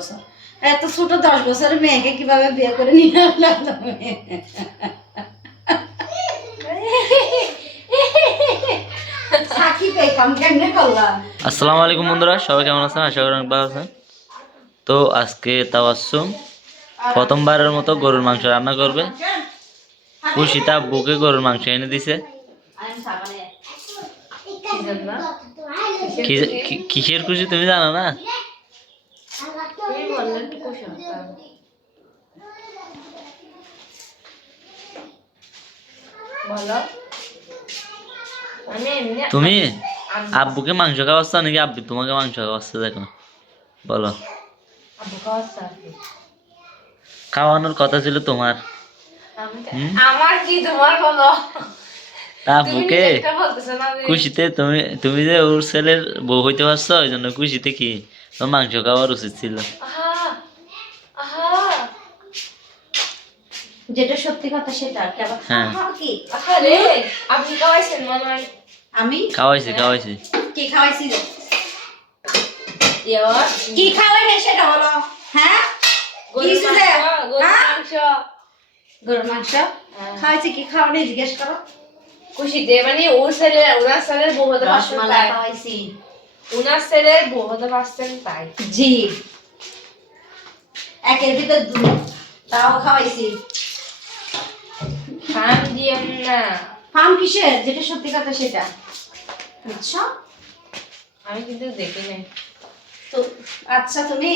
বছর। এত ছোট 10 বছরের মেয়েকে কিভাবে বিয়ে করে নিয়ে আসলাম তুমি? সাকিব এই কাম কেমনে করলাম? আসসালামু আলাইকুম বন্ধুরা, সবাই কেমন আছেন? আশা করি অনেক ভালো আছেন। তো আজকে তাওয়াসসুম প্রথমবারের মতো গরুর মাংস রান্না করবে। খুশিতা বুকে গরুর মাংস এনে দিছে। কিসের খুশি তুমি জানো না? তুমি আব্বুকে মাংস খাওয়াচ্ছ নাকি আব্বু তোমাকে মাংস খাওয়াচ্ছে? দেখো বলো। খাওয়ানোর কথা ছিল তোমার। আমার কি তোমার বলো? আব্বুকে খুশিতে তুমি তুমি যে ওর ছেলের বউ হইতে পারছো, ওই জন্য খুশিতে কি তোমার মাংস খাওয়ার উচিত ছিল। যেটা সত্যি কথা সেটা কেবল হ্যাঁ। কি আরে আপনি খাওয়াইছেন মনে হয়? আমি খাওয়াইছি কি খাওয়াইছি? ইয়ার কি খাওয়াই না সেটা বলো। হ্যাঁ গরুর কিছু দে। মাংস গরুর মাংস খাওয়াইছি, কি খাওয়া নেই জিজ্ঞেস করো। খুশিতে মানে ওনার ছেলের বউ হতে পারছেন রসমালাই তাই। খাওয়াইছি। ওনার ছেলের বউ হতে পারছেন তাই। জি, একের ভিতর দুই, তাও খাওয়াইছি। খান দিয়েন না। ফার্ম কিসের? যেটা সত্যি কথা সেটা বুঝছো? আমি কিন্তু দেখি নাই। তো আচ্ছা, তুমি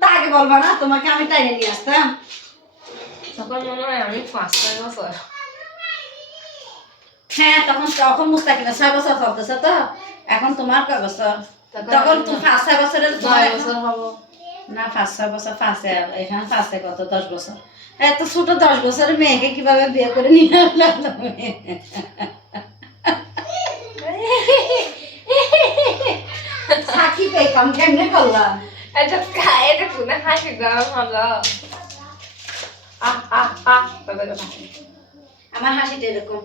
তা আগে বলবা না, তোমাকে আমি টাইনে নিয়ে আসতাম। তখন মনে হয় আমি 5-6 বছর। হ্যাঁ, তখন মুস্তাকিনা 6 বছর চলতেছে, তো এখন তোমার কয় বছর? তখন তুমি 5-6 বছরের 9 বছর হবো। না, 5-6 বছর, এখানে 5 কত 10 বছর। এত ছোট 10 বছরের মেয়েকে কিভাবে বিয়ে করে নিয়ে আসলাম তুমি? সাকিব এই কাম কেমনে করলাম? এটা শুনে হাসি গরম হলো। তবে কথা আমার হাসিটা এরকম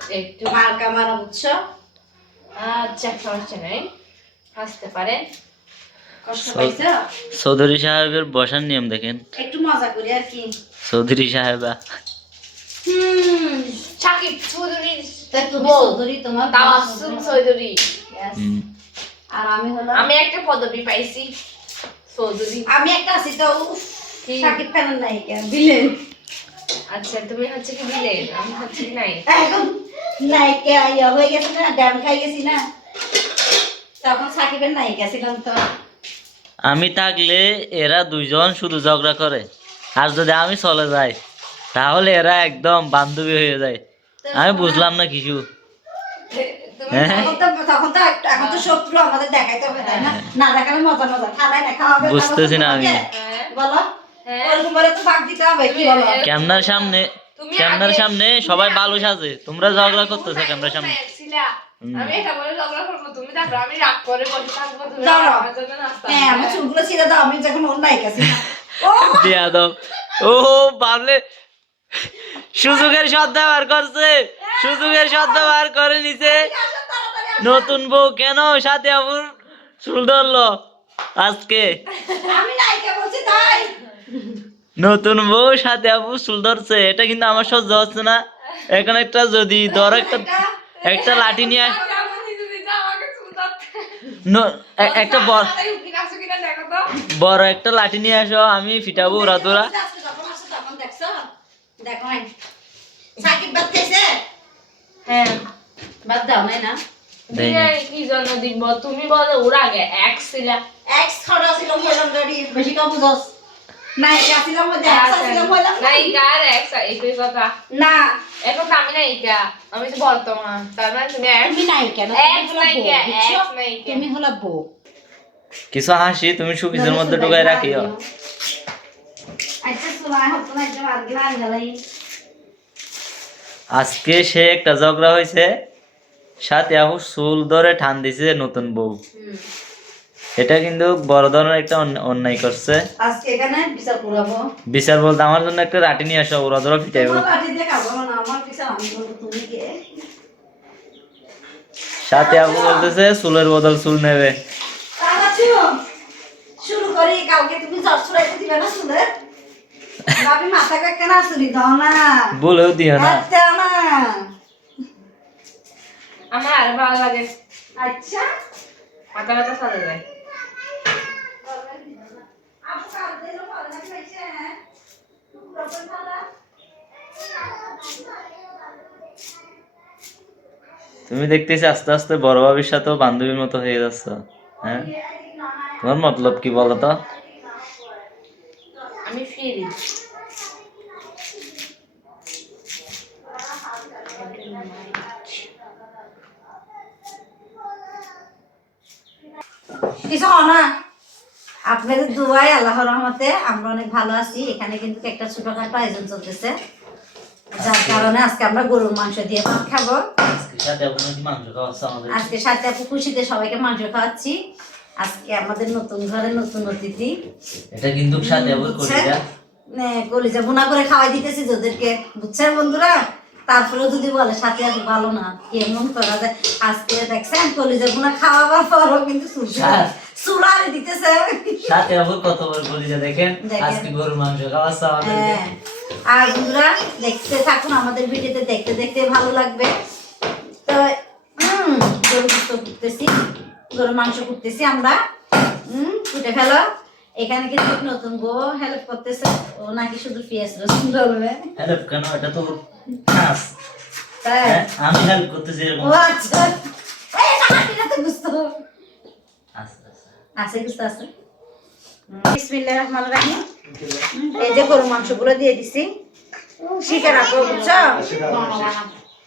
একটু মার্কা মারা, বুঝছো? আচ্ছা, সমস্যা নেই, হাসতে পারে। কষ্ট পাইছো? চৌধুরী সাহেবের বসার নিয়ম দেখেন। একটু মজা করি আর কি। চৌধুরী সাহেবা সাকিব চৌধুরী, তাই তুমি বউ। চৌধুরী, তোমার তাওয়াসসুম চৌধুরী। Yes. হুম। আর আমি হলাম, আমি একটা পদবি পাইছি, চৌধুরী। আমি একটা আছি তো, উফ, কি? সাকিব খানের নায়িকা, ভিলেন। আচ্ছা, তুমি হচ্ছে কি ভিলেন, আমি হচ্ছে কি নাই। এখন নায়িকা ইয়া হয়ে গেছে না, ড্যাম খাই গেছি না, তখন সাকিবের নায়িকা ছিলাম তো। আমি থাকলে এরা দুইজন শুধু ঝগড়া করে, আর যদি আমি চলে যাই তাহলে এরা একদম বান্ধবী হয়ে যায়। আমি বুঝলাম না কিছু। তুমি হ্যাঁ। এখন তো শত্রু আমাদের দেখাইতে হবে, তাই না? না দেখালে মজা খানায় না খাওয়াবে, বুঝতেছি না আমি। বলো, ওরকম করে তো ভাগ দিতে হবে, কি বলো? ক্যামেরার সামনে সবাই ভালো সাজে, তোমরা ঝগড়া করতেছো ক্যামেরার সামনে। আমি এটা বলে ঝগড়া করবো, তুমি তারপর আমি রাগ করে বসে থাকবো, তুমি দাঁড়াও। আমার জন্য নাস্তা হ্যাঁ, আনবে। আমার চুলগুলো ছিঁড়ে দাও, আমি যখন ওর নায়িকা ছিলাম। ও দিয়া দাও। ও ভাবলে সুযোগের সদ্ব্যবহার করছে, সুযোগের সদ্ব্যবহার করে নিছে। নতুন বউ কেন সাথে আবুর চুল ধরলো আজকে? আমি নায়িকা বলছি তাই। নতুন বউ সাথে আবু চুল ধরছে, এটা কিন্তু আমার সহ্য হচ্ছে না। এখন একটা যদি ধরো একটা লাঠি নিয়ে আমার নিজে নিজে আমাকে চুল ধরতে। একটা বড় একটা লাঠি নিয়ে আসো, আমি ফিটাবো ওরা তোরা। তখন দেখছো, দেখো নাই সাকিব বাদ খাইছে? হ্যাঁ, বাদ দাও নাই না? দেই না। কি জন্য দিব? তুমি বলো, ওরা আগে এক্স ছিল। এক্স খড়া ছিল হইলাম গাড়ি, বেশি কা বুঝছস? নায়িকা ছিলাম মধ্যে এক্স ছিল হইলাম না। নায়িকা আর এক্স একই কথা। না, এখন তো আমি নায়িকা, আমি তো বর্তমান, তার মানে তুমি তুমি নায়িকা না, এক্স নায়িকা, এক্স নায়িকা। তুমি হলো বউ। কিছু হাসি তুমি সুকিসের মধ্যে ঢুকাই রাখিও। আচ্ছা, সুলাই হতো না, একদম আর গিলা গেলাই। আজকে সে একটা ঝগড়া হয়েছে, সাথে আবু চুল ধরে ঠান দিছে নতুন বউ। এটা কিন্তু বড় ধরনের একটা অন্যায় করছে। আজকে এখানে বিচার করাবো। বিচার বলতে আমার জন্য একটা লাঠি নিয়ে আসো, ওরা ধরো ফিটাইবো। তোমার লাঠি দিয়ে খাবো না, আমার বিচার আমি করবো, তুমি কে? সাথে আবু বলতেছে চুলের বদল চুল নেবে। শুরু করি, কালকে তুমি তুমি জ্বর ছড়াইতে দিবে না শুনে ভাবি মাথা কাকে না শুনি দাও না বলেও দিও না দাও না আমার আর ভালো লাগে আচ্ছা মাথা ব্যথা চলে যায় আপু কাল দিলো ভালো না খাইছে হ্যাঁ প্রবলেম ভালো তুমি দেখতেছি আস্তে আস্তে বড় ভাবির সাথেও বান্ধবীর মতো হয়ে যাচ্ছ হ্যাঁ তোমার মতলব কি বলো তো আমি ফ্রি কিছু না আপনাদের দুয়ায় আল্লাহর রহমতে আমরা অনেক ভালো আছি এখানে কিন্তু একটা ছোটখাটো আয়োজন চলতেছে যার কারণে আজকে আমরা গরুর মাংস দিয়ে ভাত খাবো আজকে সাথে আপু খুশিতে সবাইকে মাংস খাওয়াচ্ছি আজকে আমাদের নতুন ঘরে নতুন অতিথি এটা কিন্তু সাথে আবার কলিজা কলিজা বোনা করে খাওয়াই দিতেছি ওদেরকে বুঝছেন বন্ধুরা তারপরেও যদি বলে সাথে আর ভালো না কেমন করা যায় আজকে দেখছেন কলিজা বোনা খাওয়াবার পরও কিন্তু চুলারে দিতেছে সাথে আবার কত বড় কলিজা দেখেন দেখেন। আজকে গরুর মাংস খাওয়াচ্ছে আমাদেরকে হ্যাঁ আর বন্ধুরা দেখতে থাকুন আমাদের ভিডিওতে দেখতে দেখতে ভালো লাগবে তো গরু গুস্ত করতেছি গরু মাংস করতেছি আমরা কুটে ফেলো এখানে কিন্তু নতুন বউ হেল্প করতেছে ও নাকি শুধু পেঁয়াজ রসুন ধরবে হেল্প কেন এটা তো খাস তাই হ্যাঁ, আমি হেল্প করতেছি এরকম ও আচ্ছা এই না হাঁটিটা তো গুস্ত আচ্ছা আচ্ছা আছে গুস্ত আছে বিসমিল্লাহির রহমানির রহিম এই যে গরু মাংসগুলো দিয়ে দিছি শিখে রাখো বুঝছো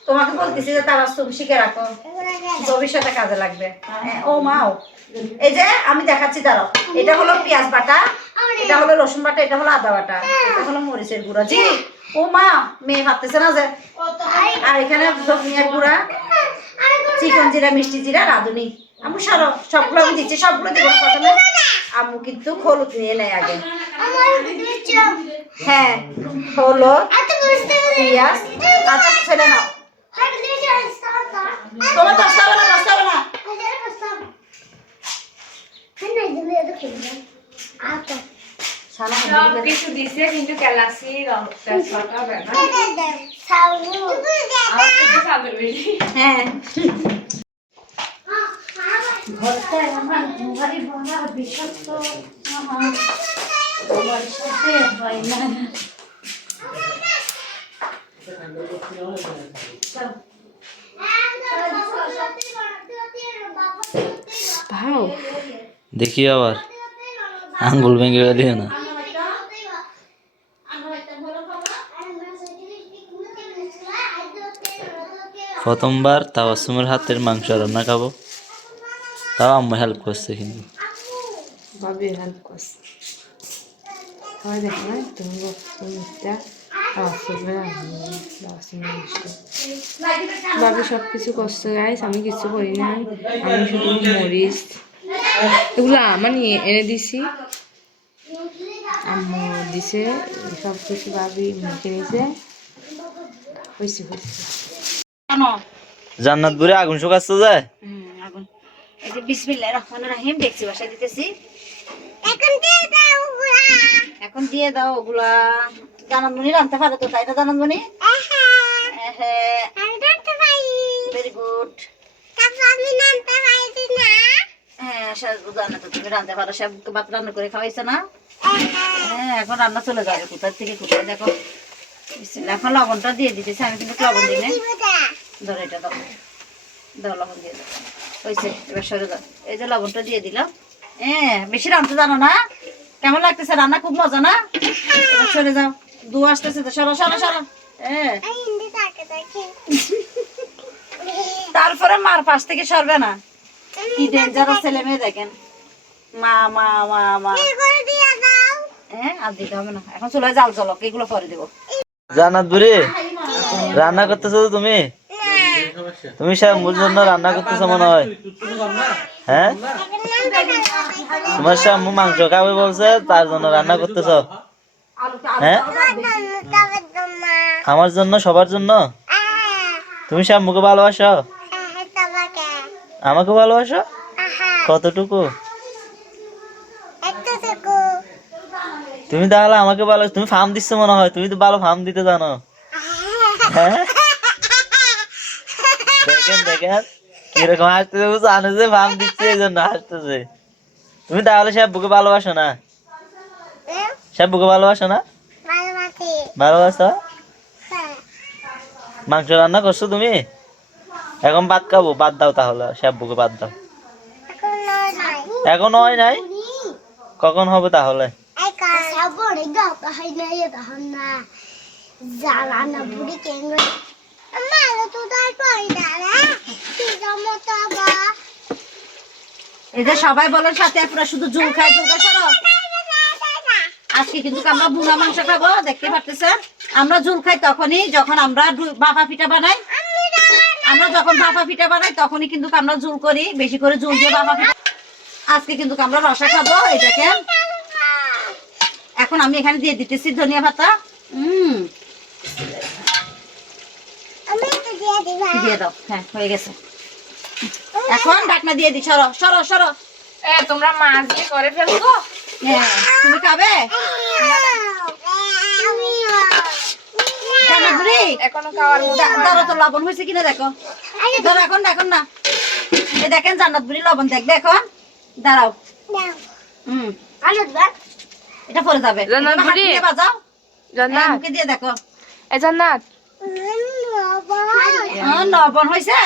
তোমাকে বলতেছি যে তারা তুমি শিখে রাখো ভবিষ্যতে কাজে লাগবে ও মাও এই যে আমি দেখাচ্ছি দাঁড়াও এটা হলো পেঁয়াজ বাটা এটা হলো রসুন বাটা এটা হলো আদা বাটা এটা হলো মরিচের গুঁড়া জি ও মা মেয়ে ভাবতেছে না যে আর এখানে ধনিয়ার গুঁড়া চিকন জিরা মিষ্টি জিরা রাঁধুনি আমি সরো সবগুলো আমি দিচ্ছি সবগুলো দিব প্রথমে আম্মু কিন্তু হলুদ নিয়ে নেয় আগে হ্যাঁ হলুদ পেঁয়াজ আচ্ছা ছেড়ে নাও তোমার দশটা হবে না সব কিছু দিছে কিন্তু ক্যালাসি তেজপাতা বেনা আর কিছু খাবে বেশি হ্যাঁ ঘরটা আমার ঘরে বলার বিষয় তো আমার তোমার সাথে হয় না ভাও দেখি আবার আঙ্গুল ভেঙে গেলিও না প্রথমবার তাওয়াসুমের হাতের মাংস রান্না খাবো তাও আম্মু হেল্প করছে কিন্তু ভাবি হেল্প করছে হয় দেখো না তুমি মিথ্যা ভাবি সব কিছু করছে গাইস আমি কিছু করি নাই আমি শুধু মরিচ এগুলো আমার নিয়ে এনে দিছি আম্মু দিছে সব কিছু ভাবি মেখে নিছে হয়েছে জান্নাত বুড়ে আগুন শুকাচ্ছে যায় আগুন এই যে বিসমিল্লাহির রহমানির রহিম দেখছি বসাই দিতেছি এখন দিয়ে দাও ওগুলা জানানমণি রান্তে পারো তো তাই না জানানমণি ভেরি গুড হ্যাঁ জানা তো তুমি রান্তে পারো সব ভাত রান্না করে খাওয়াইছো না হ্যাঁ এখন রান্না চলে যাবে কোথার থেকে কোথায় দেখো এখন লবণটা দিয়ে দিতেছি আমি কিন্তু লবণ দিই না ধরো এটা দাও দাও লবণ দিয়ে দাও হয়েছে এবার সরে দাও এই যে লবণটা দিয়ে দিলাম হ্যাঁ বেশি রান্না জানো না কেমন লাগতেছে রান্না খুব মজা না এবার সরে যাও দু আসতেছে তো সরো সরো সরো হ্যাঁ তারপরে মার পাশ থেকে সরবে না কি ডেঞ্জারাস ছেলে মেয়ে দেখেন মা মা মা মা হ্যাঁ আর দিতে হবে না এখন চলে জাল চলো এগুলো পরে দেবো জান্নাত বুড়ি রান্না করতেছো তো তুমি তুমি শ্যামুর জন্য রান্না করতেছো মনে হয় হ্যাঁ তোমার শ্যামু মাংস খাবে বলছে তার জন্য রান্না করতেছো হ্যাঁ আমার জন্য সবার জন্য তুমি শ্যামুকে ভালোবাসো আমাকে ভালোবাসো কতটুকু তুমি তাহলে আমাকে বলো, তুমি ফার্ম দিচ্ছ মনে হয়, তুমি তো ভালো ফার্ম দিতে জানো। হ্যাঁ দেখেন দেখেন কিরকম হাসতেছে, জানে যে ফার্ম দিচ্ছে এই জন্য হাসতেছে। তুমি তাহলে বুকে ভালোবাসো না? বুকে ভালোবাসো না? ভালোবাসো। মাংস রান্না করছো তুমি? এখন ভাত খাবো, বাদ দাও তাহলে, বুকে বাদ দাও। এখন হয় নাই, কখন হবে তাহলে? এই যে সবাই বলেন সাথে আপনারা শুধু ঝোল খায়, ঝোল খায় সরো। আজকে কিন্তু আমরা ভুনা মাংস খাবো, দেখতে পারতেছেন। আমরা ঝোল খাই তখনই যখন আমরা ভাপা পিঠা বানাই। আমরা যখন ভাপা পিঠা বানাই তখনই কিন্তু আমরা ঝোল করি, বেশি করে ঝোল দিয়ে ভাপা পিঠা। আজকে কিন্তু আমরা রসা খাবো, এই দেখেন। এখন আমি এখানে দিয়ে দিতেছি ধনিয়া পাতা। দিয়ে দাও, হ্যাঁ হয়ে গেছে। এখন ঢাকনা দিয়ে দি, সরো সরো সরো। তোমরা মাছ দিয়ে করে ফেলছো? হ্যাঁ, তুমি খাবে? এখনো খাওয়ার মতো দাঁড়ো তো লবণ হয়েছে কিনা দেখো। ধরো এখন দেখুন না, এই দেখেন জান্নাত বুড়ি লবণ দেখবে এখন। দাঁড়াও, এটা পরে যাবে। জান্নাত বুড়ি, বাজাও, জান্নাত মুখে দিয়ে দেখো। এই জান্নাত লবণ হয়েছে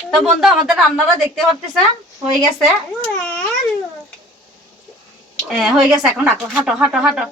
তো বন্ধু, আমাদের রান্নাটা দেখতে পারতেছেন হয়ে গেছে। হয়ে গেছে, এখন হাঁটো হাঁটো হাঁটো।